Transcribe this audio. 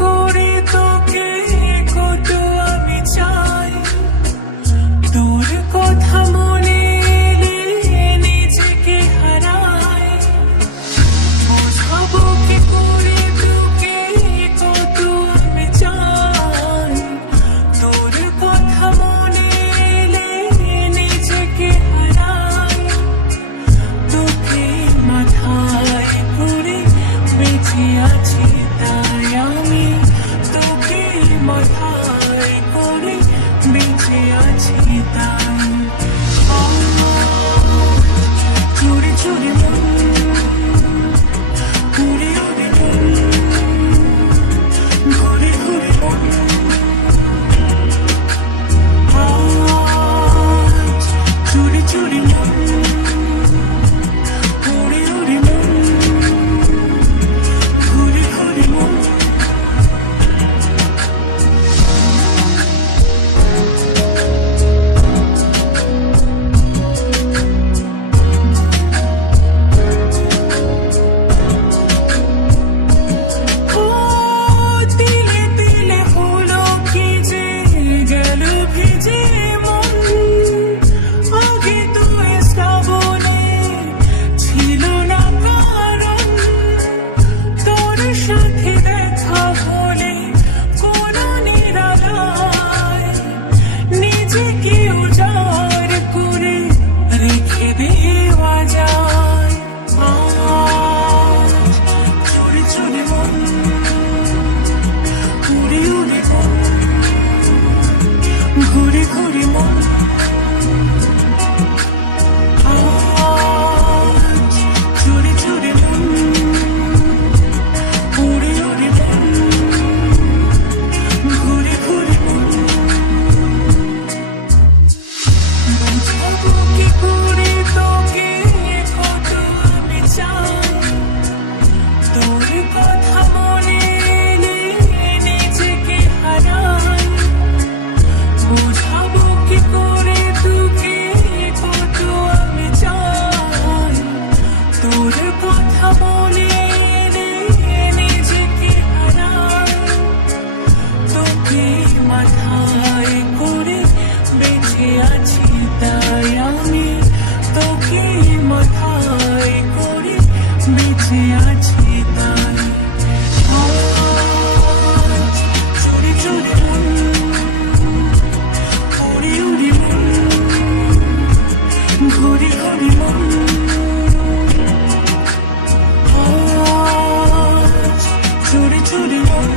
করে তোকে কত আমি চাই, তোর কথা মনে এলে নিজেকে হারাই। বোঝাবো কি করে তোকে কত আমি চাই, তোর কথা মনে এলে নিজেকে হারাই। তোকে মাথায় করে বেঁচে আছি তাই আমি, তোকে মাথায় করে বেঁচে আছি তাই। চুরি চুরি মন উড়ে উড়ে মন, ঘুরে ঘুরে মন, চুরি চুরি মন উড়ে উড়ে মন, ঘুরে ঘুরে মন। তিলে তিলে হলো কি যে গেল ভিজে মন, আগে তো শ্রাবণে ছিল না কারণ, তোর সাথে দেখা হলে কোনো নিরালায় নিজেকে উজাড় করে রেখে দেওয়া যায়। চুরি চুরি মন উড়ে উড়ে মন, ঘুরে ঘুরে মন, চুরি চুরি মন উড়ে উড়ে মন, ঘুরে ঘুরে মন। বোঝাবো কি করে তোকে কত আমি চাই, তোর কথা মনে এলে নিজেকে হারাই। বোঝাবো কি করে তোকে কত আমি চাই, তোর কথা মনে এলে নিজেকে হারাই। তোকে মাথায় করে বেঁচে আছি তাই আমি, তোকে মাথায় করে বেঁচে আছি তাই। চুরি চুরি মন উড়ে উড়ে মন, ঘুরে ঘুরে মন, চুরি চুরি মন।